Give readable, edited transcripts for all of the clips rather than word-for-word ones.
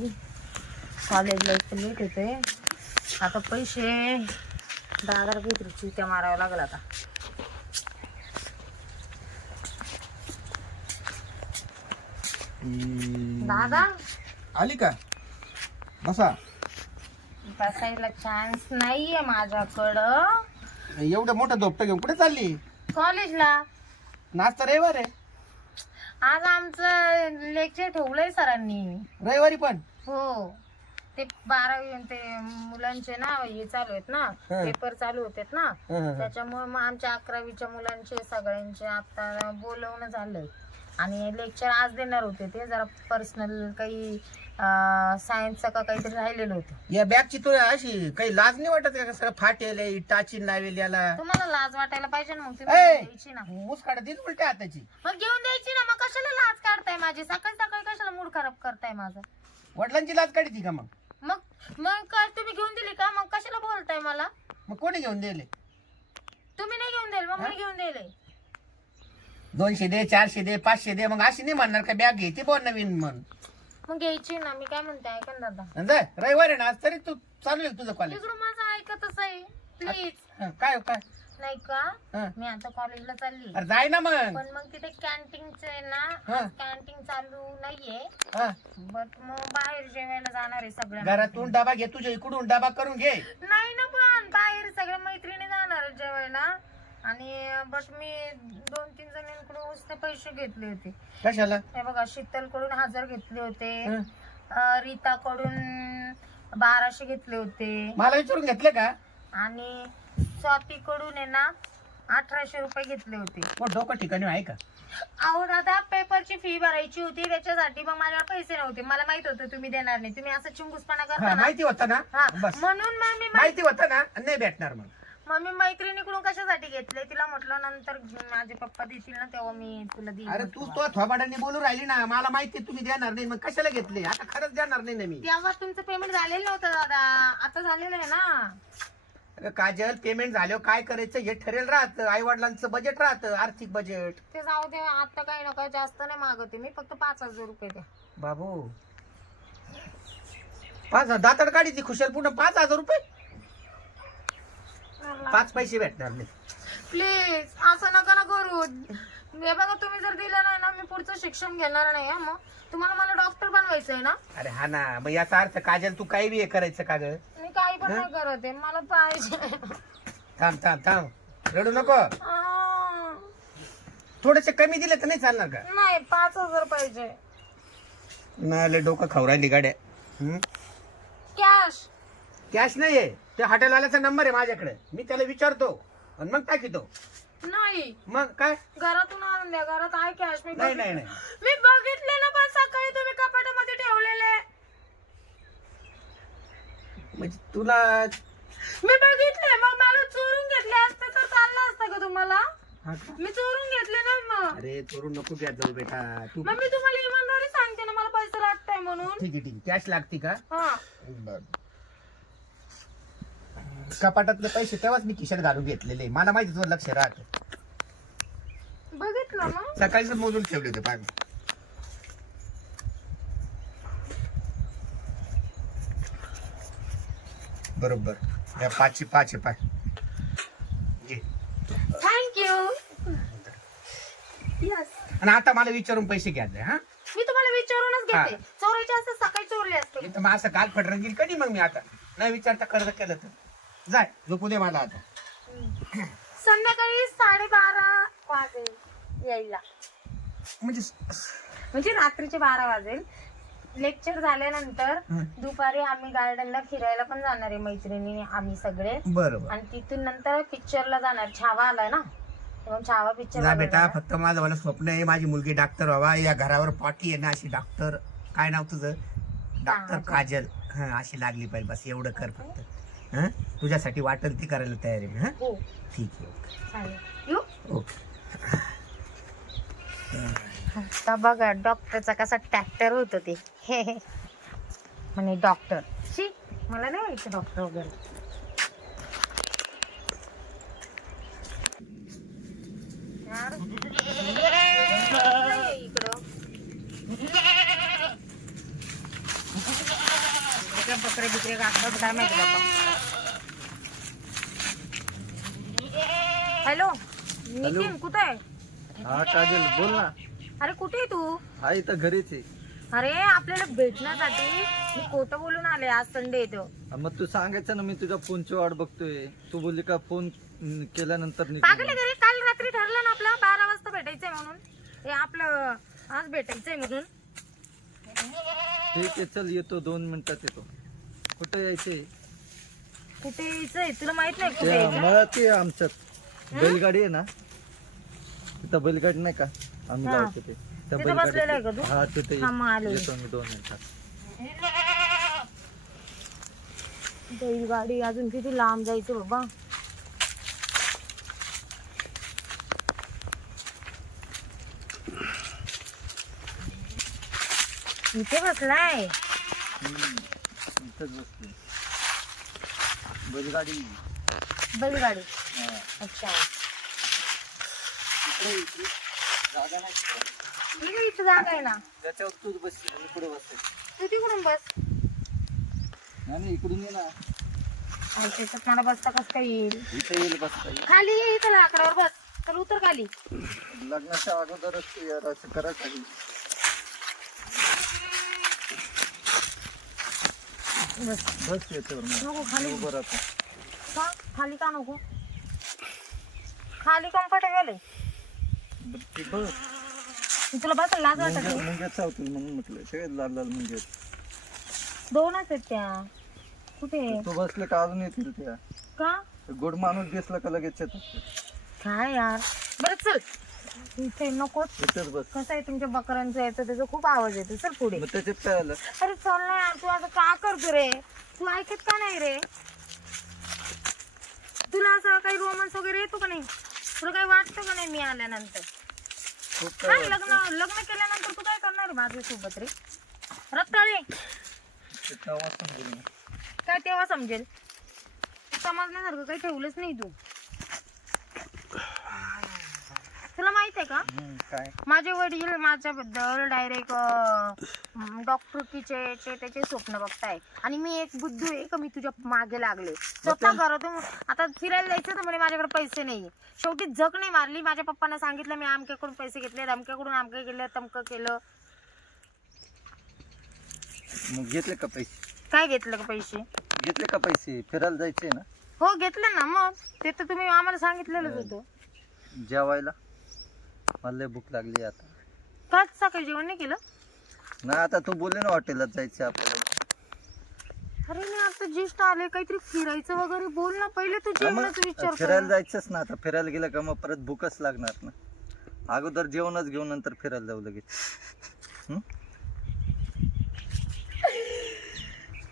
बाई कॉलेजला इतकं लेट येते. आता पैसे दादाला काहीतरी चिवत्या मारावं लागल आता. दादा आली का? बसा. बसायला चान्स नाहीये माझ्याकडं. एवढं मोठं धोपटं घेऊन कुठे चालली? कॉलेजला. नाचता रविवार आहे. आज आमचं लेक्चर ठेवलंय सरांनी. रविवारी पण? हो. ते 12वी ते मुलांचे ना हे चालू आहेत ना, पेपर चालू होतेत ना, त्याच्यामुळे मग आमच्या 11वीच्या मुलांचे सगळ्यांचे आता बोलवणं झालंय आणि लेक्चर आज देणार होते. ते जरा पर्सनल काही सायन्सचं का काहीतरी राहिलेलं होतं. या बॅगची तुला अशी काही लाज नाही वाटत का? सगळं फाटेल टाची लावेल याला. तुम्हाला लाज वाटायला पाहिजे ना, मग तुम्ही द्यायची ना. मूस काढत देईल उलट्या हाताची. मग घेऊन द्यायची ना. मग कशाला लाज काढताय माझी? सकाळी सकाळी कशाला मूड खराब करताय माझा? वडिलांची लाज काढी का? मग मग काय तुम्ही घेऊन दिली का? मग कशाला बोलताय मला? मग कोणी घेऊन दिले? तुम्ही नाही घेऊन द्याल, मग मी घेऊन दिले. 200 दे, 400 दे, 500 दे. मग अशी नाही म्हणणार का बॅग घेते बोल नवीन म्हण. मग घ्यायची ना. मी काय म्हणते ऐका ना दादा. जाय रविवार आहे ना आज, तरी तू चालू आहे तुझं कॉलेज. तिकडून माझं ऐकतच आहे प्लीज. काय काय नाही का? मी आता कॉलेजला चालली. अरे जाय ना मग. पण मग तिथे कॅन्टीनच आहे ना, कॅन्टीन चालू नाहीये. बट मग बाहेर जेवायला जाणार आहे सगळ्या. घरातून डबा घे, तुझ्या इकडून डबा करून घे. नाही ना, पण बाहेर सगळ्या मैत्रिणी जाणार आहेत जेवायला. आणि बट मी 2-3 जणींकडून उसने पैसे घेतले होते. कशाला? हे बघा, शीतल कडून 1000 घेतले होते, रीता कडून 1200 घेतले होते, मला विचारून घेतले का? आणि स्वाती कडून आहे ना 1800 रुपये घेतले होते. मग डोकं ठिकाणी आहे का? अहो दादा, पेपरची फी भरायची होती त्याच्यासाठी. मग माझ्याकडे पैसे नव्हते. मला माहित होतं तुम्ही देणार नाही. तुम्ही असं चिंगूसपणा करता ना. माहिती होतं ना. बस म्हणून मग मी माहिती होतं ना, नाही भेटणार. मग मी मैत्रिणीकडून कशासाठी घेतले तिला म्हटलं नंतर माझे पप्पा देतील ना तेव्हा मी तुला देईन. अरे तू तो थोबाडांनी बोलू राहिली ना. मला माहिती तुम्ही देणार नाही, मग कशाला घेतले? आता खरंच देणार नाही ना मी. तेव्हा तुमचं पेमेंट झालेलं नव्हतं दादा, आता झालेलं आहे ना. अगं काजल, पेमेंट झाल्यावर काय करायचं हे ठरेल राहतं. आई वडिलांचं बजेट राहतं, आर्थिक बजेट. ते जाऊ दे, आता काही नका, जास्त नाही मागवते मी, फक्त 5000 रुपये द्या. बाबू 5,000 दातड काढी ती खुशाल पुन्हा 5000 रुपये. 5 पैसे भेटणार नाही. प्लीज असं नका ना करू. हे बघा, तुम्ही जर दिलं नाही ना, मी पुढचं शिक्षण घेणार नाही. मग तुम्हाला मला डॉक्टर बनवायचं आहे ना. अरे हा ना, मग याचा अर्थ काजल तू काही बी हे करायचं का ग? मी काही पण नाही करत आहे, मला पाहिजे. थांब थांब थांब, रडू नको. थोडेसे कमी दिले तर नाही चालणार का? नाही, 5000 पाहिजे. नाही डोकं खवरायली गाड्या. कॅश. कॅश नाहीये. त्या हॉटेलवाल्याचा नंबर आहे माझ्याकडे, मी त्याला विचारतो आणि मग टाकीतो. नाही, मग काय? घरातून आणून द्या. घरात आहे कॅश. मी नाही नाही मी बघितलेलं पण सकाळी तुम्ही कपाटामध्ये ठेवलेले. म्हणजे तुला मी बघितले, मग मला चोरून घेतले असते तर चाललं असतं का तुम्हाला? मी चोरून घेतले नाही मग. अरे चोरून नको घ्या जाऊ बेटा तू. मग मी तुम्हाला इमानदारी सांगते ना, मला पैसे लागताय म्हणून. ठीक आहे ठीक आहे, कॅश लागते का? हा. कपाटातले पैसे तेव्हाच मी खिशात घालून घेतलेले. मला माहिती तुझं लक्ष राहत. बघितलं ना, सकाळीच मोजून ठेवले होते पाय. बरोबर, या 5ची 5 आहे पाय. थँक्यू. यस. आणि आता मला विचारून पैसे घ्यायचे. हा, मी तुम्हाला विचारूनच घेते. चोरायचे असते सकाळी चोरले असते. इथं मग असं काल फटरंगी कधी मग मी आता नाही विचारता कर्ज केलं तर. जाय झोपू दे मला आता. संध्याकाळी 12:30 वाजेल यायला. म्हणजे रात्रीचे 12 वाजेल. लेक्चर झाल्यानंतर दुपारी आम्ही गार्डनला फिरायला पण जाणार आहे, मैत्रिणी आम्ही सगळे. बरोबर. आणि तिथून नंतर पिक्चरला जाणार. छावा आलाय ना, तेव्हा छावा पिक्चर. जा बेटा, फक्त माझं मला स्वप्न आहे माझी मुलगी डॉक्टर व्हावा. या घरावर पाठी आहे ना अशी डॉक्टर. काय नाव तुझं? डॉक्टर काजल. हा, अशी लागली पाहिजे. बस एवढं कर फक्त. हा, तुझ्यासाठी वाटेल ती करायला तयार आहे मी. हा, ठीक आहे. चालेल. ओके. आता बघा डॉक्टरचा कसा ट्रॅक्टर होत ते. म्हणे डॉक्टर. शी, मला नाही व्हायचं डॉक्टर वगैरे. इकडं बिक्रे काढतात काय माहिती बाबा. हॅलो नितीन कुठे आहे? हा काजल बोल ना. अरे कुठे आहे तू? हा इथं घरीच आहे. अरे आपल्याला भेटण्यासाठी मी खोटं बोलून आले, आज संडे येतो. मग तू सांगायचं ना, मी तुझ्या फोनची वाट बघतोय. तू बोलली का फोन केल्यानंतर निघू. पागल घरी काल रात्री ठरलं ना आपलं 12 वाजता भेटायचंय म्हणून. हे आपलं आज भेटायचंय म्हणून. ठीक आहे चल येतो, 2 मिनिटात येतो. कुठे यायचंय? कुठे यायचंय तुला माहित नाही कुठे यायचं? मला ते आमच्यात बैलगाडी आहे ना, तिथं बैलगाडी नाही का आम्ही हा. लावतो ते त्या तिथं बसलेला आहे का तू? हा तिथे हा, मग आलो. येतो मी 2 मिनिटात. बैलगाडी अजून किती लांब जायचं बाबा. इथे बसलाय. इथंच बसलोय. बैलगाडी बैलगाडी. हा. अच्छा इकडे जागा नाही का? इथं जागा आहे ना, त्याच्यावर तूच बसशील, मी पुढे बसेल. तू तिकडून बस. नाही इकडून ये ना, आणि त्याच्यात मला बसता कसं काय येईल? इथं येईल बसता येईल. खाली ये, इथं लाकडावर बस. तर उतर खाली. लग्नाच्या अगोदरच तू यार असं करायचं आहे. बस. बस याच्यावर मग. नको खाली. उभं राहतो. का खाली का नको? खाली कम्फर्टेबल आहे. बरं, ते बस. मी तुला बसायला लाज वाटत मुंग्या चावतील म्हणून म्हटलं. ते लाल लाल मुंग्या आहेत. दोनच आहेत त्या. कुठे? तू बसले का अजून येतील त्या. का गोड माणूस दिसला का लगेच येतो. काय यार. बरं चल, इथे नको. इथंच बस. कसं आहे तुमच्या बकरांचं यायचं, त्याचा खूप आवाज येतो. चल पुढे. मग त्याच्यात काय आलं? अरे चल ना यार, तू आता का करतो रे? तू ऐकत का नाही रे? तुला असं काही रोमांस वगैरे येतो का नाही? तुला काही वाटतं का नाही मी आल्यानंतर? खूप काय काय लग्न केल्यानंतर तू काय करणार आहे माझ्यासोबत रे? रत्ताळे ते तेव्हा समजेल ना. काय तेव्हा समजेल? समजण्यासारखं काही ठेवलंच नाही तू. तुला माहित आहे का, काय माझे वडील माझ्याबद्दल डायरेक्ट डॉक्टरकीचे त्याचे स्वप्न बघताय, आणि मी एक बुद्धू आहे का मी तुझ्या मागे लागले. स्वतः करतो. आता फिरायला जायचं तर म्हणे माझ्याकडे पैसे नाही. शेवटी जग नाही मारली. माझ्या पप्पांना सांगितलं मी आमक्याकडून पैसे घेतले, अमक्याकडून आमकं केलं, तमकं केलं. मग घेतले का पैसे? काय घेतलं का पैसे? घेतले का पैसे? फिरायला जायचे ना. हो घेतलं ना. मग ते तर तुम्ही आम्हाला सांगितलेलंच होतं. जेवायला मला लय भूक लागली आता. काच सकाळी जेवण नाही केलं? नाही आता तू बोलले ना हॉटेलात जायचं आपल्याला. अरे मी आता ज्येष्ठ आले, काहीतरी फिरायचं वगैरे बोल ना. पहिले तू जेवणाचा विचार फिरायला कर. जायचंच ना. आता फिरायला गेलं का मग परत भूकच लागणार ना. अगोदर जेवणच घेऊन नंतर फिरायला जाऊ लगेच.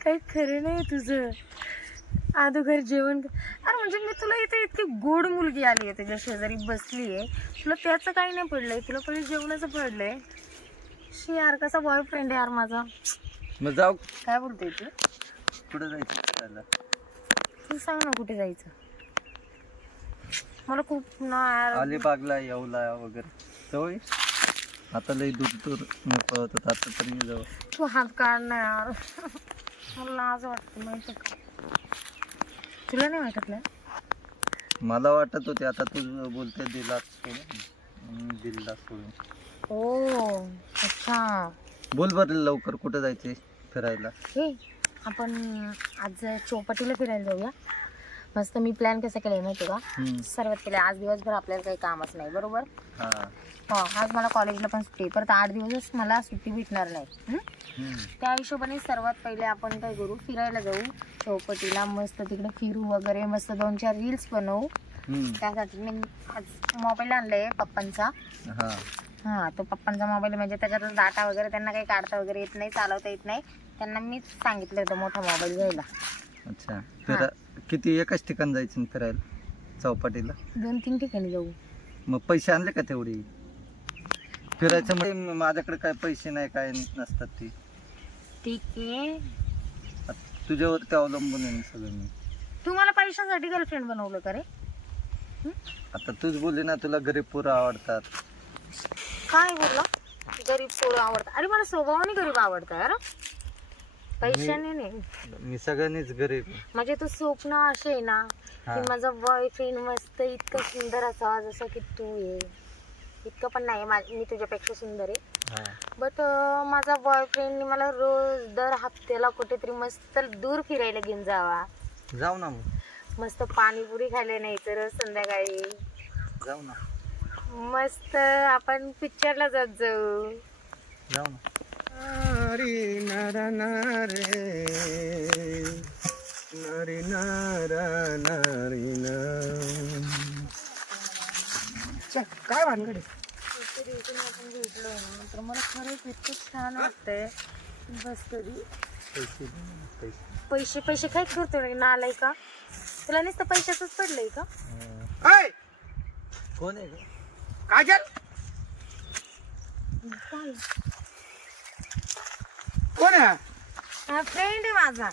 काही खरं नाही तुझं. अगोदर जेवण. अरे म्हणजे मी तुला इथे इतकी गोड मुलगी आली आहे, तुझ्या शेजारी बसली आहे, तुला त्याचं काही नाही पडलंय, तुला पहिले जेवणाचं पडलंय. शी यार, कसा बॉयफ्रेंड आहे यार माझा. मग जाऊ. काय बोलतोय तू? कुठे जायचं फिरायला? तू सांग ना कुठे जायचं. मला खूप ना यार. अलिबागला येवला वगैरे जवळ आहे. आता लय दूर दूर नको होत. आता तरी जाऊ. तू हात काढ ना यार. मला लाज वाटते माहिती का. तुला नाही वाटत ना? मला वाटत होते. आता तू बोलते दिला सोडून. दिला सोडून. ओ अच्छा. बोल बरं लवकर, कुठे जायचे फिरायला? हे आपण आज चौपाटीला फिरायला जाऊया. मस्त. मी प्लॅन कसं केलंय माहिती का. सर्वात पहिले आज दिवसभर आपल्याला काही कामच नाही, बरोबर. हा. हो, आज मला कॉलेजला पण सुट्टी. परत 8 दिवसच मला सुट्टी भेटणार नाही. त्या हिशोबाने सर्वात पहिले आपण काय करू, फिरायला जाऊ चौपाटीला. मस्त तिकडे फिरू वगैरे, मस्त 2-4 रील्स बनवू. त्यासाठी मी आज मोबाईल आणलाय पप्पांचा. हा हा, तो पप्पांचा मोबाईल म्हणजे त्याच्यात डाटा वगैरे त्यांना काही काढता वगैरे येत नाही, चालवता येत नाही. त्यांना मीच सांगितलं होतं मोठा मोबाईल घ्यायला. अच्छा. किती एकच ठिकाण जायचं फिरायला चौपाटीला? 2-3 ठिकाणी जाऊ. मग पैसे आणले का तेवढी फिरायचं? म्हणजे माझ्याकडे काय पैसे नाही, काय नसतात ते. ठीक आहे. तुझ्यावरती अवलंबून आहे सगळं मी. तू मला पैशासाठी गर्लफ्रेंड बनवलं का रे? आता तूच बोलली ना तुला गरीब पोरं आवडतात. काय बोलला? गरीब पोरं आवडतात? अरे मला स्वभावाने गरीब आवडतं यार. पैशाने नाही. मी सगळ्यांनीच गरीब. म्हणजे तू स्वप्न असे आहे ना हा. की माझा बॉयफ्रेंड मस्त इतकं सुंदर असावा जसं की तू आहे. इतकं पण नाही, मी तुझ्यापेक्षा सुंदर आहे. हा. बट माझा बॉयफ्रेंड मला रोज दर हप्त्याला कुठेतरी मस्त दूर फिरायला घेऊन जावा. जाऊ ना मग. मस्त पाणीपुरी खायला नाही तर संध्याकाळी जाऊ ना. मस्त आपण पिक्चरला जात जाऊ. जाऊ ना. नारी नारा नारे नारी नारा नारी ना. चल, काय भानगड आहे? इतक्या दिवसांनी आपण भेटलो ना तर मला खरंच इतकं छान वाटतंय. बस तरी पैसे दे ना, पैसे. पैसे पैसे काय करतो रे नालाय का? तुला नुसतं पैशाचंच पडलंय का? ऐ, कोण आहे ग? काजल काय कोण आहे? फ्रेंड आहे माझा.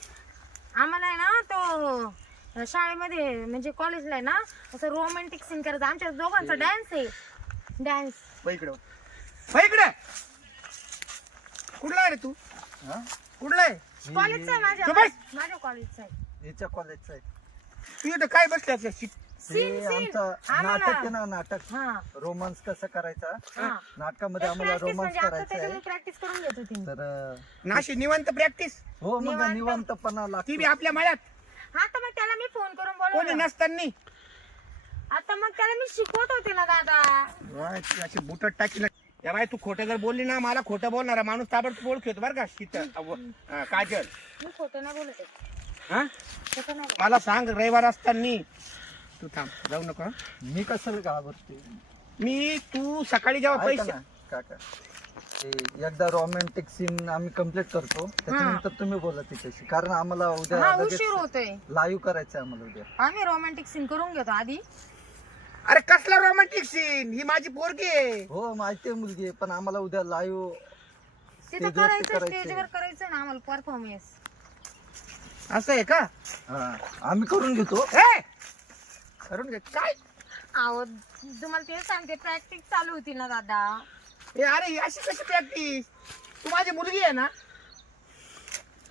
आम्हाला आहे ना तो शाळेमध्ये म्हणजे कॉलेजला आहे ना असं रोमॅन्टिक सीन करायचं. आमच्या दोघांचा डान्स आहे. डान्स इकडे इकडे. कुठला आहे रे तू? हा? कुठला आहे? कॉलेजचा आहे माझ्या. तू बस. माझ्या कॉलेजचा आहे. याच्या कॉलेजचा आहे. तू इथं काय बसल्या? हे आमचं नाटक आहे ना, नाटक. हा रोमांस कसं करायचा हा. नाटकामध्ये आम्हाला प्रॅक्टिस रोमांस म्हणजे आता करायचा आहे. त्याच्यामुळे प्रॅक्टिस करून घेत होती मी. तर नाशी निवांत प्रॅक्टिस. हो मग निवांत. निवांतपणा ती लागतो. बी आपल्या मळ्यात आता मग त्याला मी फोन करून कोणी बोलवलं. नसताना आता मग त्याला मी शिकवत होते ना दादा. अशी बुटत टाकी. या बाई तू खोटं जर बोलली ना, मला खोटं बोलणारा माणूस ताबडतोब ओळखतो बरं का. काजल मी खोटं नाही बोलत आहे. हा, खोटं नाही बोलत. मला सांग रविवार असताना तू थांब, जाऊ नको. मी कसं घाबरते. तू सकाळी जेव्हा ऐका पैसे ना, काका ते एकदा रोमॅन्टिक सीन आम्ही कम्प्लीट करतो त्याच्यानंतर तुम्ही बोला तिच्याशी, कारण आम्हाला उद्या हा लगेच उशीर होतोय. लाईव्ह करायचं आहे आम्हाला उद्या. आम्ही रोमॅन्टिक सीन करून घेतो आधी. अरे कसला रोमॅन्टिक सीन? ही माझी पोरगी आहे. हो माहिती आहे मुलगी आहे, पण आम्हाला उद्या लाईव्ह तिथं करायचं, स्टेजवर करायचं ना आम्हाला परफॉर्मन्स. असं आहे का? आम्ही करून घेतो. ए, करून घे. काय अहो तुम्हाला ते सांगते, प्रॅक्टिस चालू होती ना दादा. ए, अरे ही अशी कशी प्रॅक्टिस? तू माझी मुलगी आहे ना.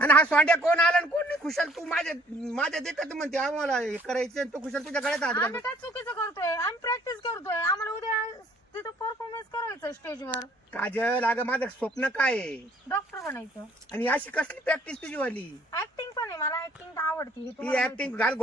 आणि हा सोंड्या कोण आला आणि कोण नाही? खुशाल तू माझ्या देखत म्हणते आम्हाला हे करायचं आणि तो खुशाल तुझ्या गळ्यात हात आम्ही घालतो. काय चुकीचं करतोय? आम्ही प्रॅक्टिस करतोय. आम्हाला उद्या तिथं परफॉर्मन्स करायचं स्टेजवर. काजल, अगं माझं स्वप्न काय आहे? डॉक्टर बनायचं. आणि अशी कसली प्रॅक्टिस तुझी वाली? ऍक्टिंग पण आहे, मला ऍक्टिंग आवडते. हे ती तुम्हाला ऍक्टिंग घाल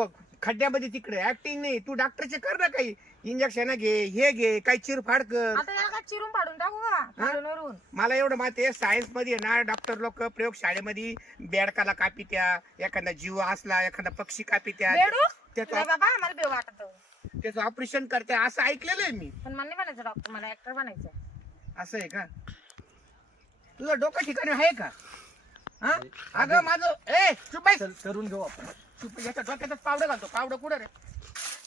खड्ड्यामध्ये तिकडे. ऍक्टिंग नाही, तू डॉक्टरचे कर ना काही. इंजेक्शन घे, हे घे, काही चिरफाड कर. आता याला काय चिरून पाडून टाकू का खालून? मला एवढं माहिती आहे, सायन्स मध्ये ना डॉक्टर लोक प्रयोगशाळेमध्ये बेडकाला कापित्या, एखादा जीव असला एखादा पक्षी कापित्या, बेडू? त्याचं नाही बाबा मला बेव वाटत. त्याचं ऑपरेशन करते असं ऐकलेलं आहे मी. पण मला नाही बनायचं डॉक्टर, मला ऍक्टर बनायचं. असं आहे का? तुझं डोकं ठिकाणी आहे का? हा, अगं माझं चुप आहे. चल करून घेऊ आपण. चुप, याच्या डोक्यातच पावडं घालतो. पावडं कुठं रे?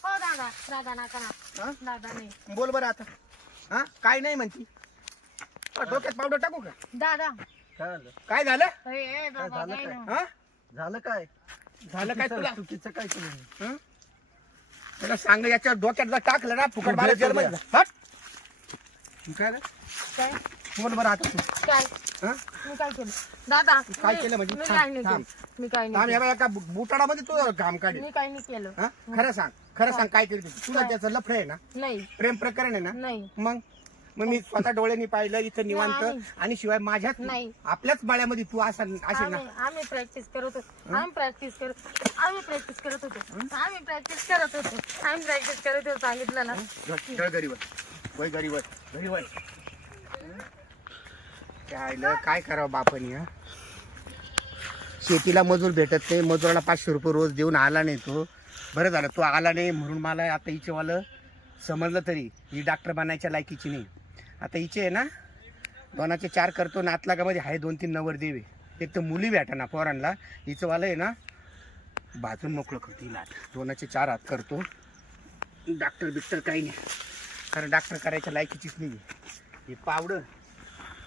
हो दादा. दादा नका ना. हा? दादा नाही. बोल बरं आता. हा, काय नाही म्हणती? डोक्यात पावडर टाकू का? दादा काय झालं? काय झालं? ए बाबा झालं नाही काय? ना. हा, झालं काय? झालं काय तुला? चुकीचं काय केलं मी? हं? त्याला सांग, याच्या डोक्यात जर टाकलं ना फुकट तू बारा भेट जन्म द्या. हट. काय रे? काय बोल बरं आता तू. काय हं? मी काय केलं दादा? काय केलं म्हणजे? मी थांब, काय नाही थांब. केलं. मी काय थांब, नाही या बाई एका बुटाडामध्ये तू काम काढ. केलं. मी काय नाही केलं. खरं सांग, खरं सांग काय केलं तू? तुला त्याचं लफड आहे ना? नाही प्रेम प्रकरण आहे ना? नाही मग मी स्वतः डोळ्यांनी पाहिलं इथं निवांत. नाही. आणि शिवाय माझ्याच नाही. आपल्याच बाळ्यामध्ये तू असा असे ना. आम्ही प्रॅक्टिस करत होतो. आम्ही प्रॅक्टिस करत होतो. आम्ही प्रॅक्टिस करत होतो. सांगितलं ना. चल गरीवर वय, गरीवर गरीवर. काय करावं बापानी? हा, शेतीला मजूर भेटत नाही, मजुराला 500 रुपये रोज देऊन आला नाही तो. बरं झालं तो आला नाही म्हणून मला आता हिचेवालं समजलं. तरी ही डॉक्टर बनायच्या लायकीची नाही. आता हिचे आहे ना 2चे 4 करतो. नातलागामध्ये आहे 2-3 नवरदेव आहे. एक तर मुली भेटा ना पोरांना. हिचं वालं आहे ना बाजून मोकळं करतो हिला. 2चे 4 हात करतो. डॉक्टर बिक्टर काही नाही, कारण डॉक्टर करायच्या लायकीचीच नाही. हे पावडं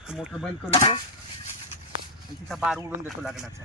मोठं बंद करतो आणि तिचा बार उडून देतो लग्नाचा.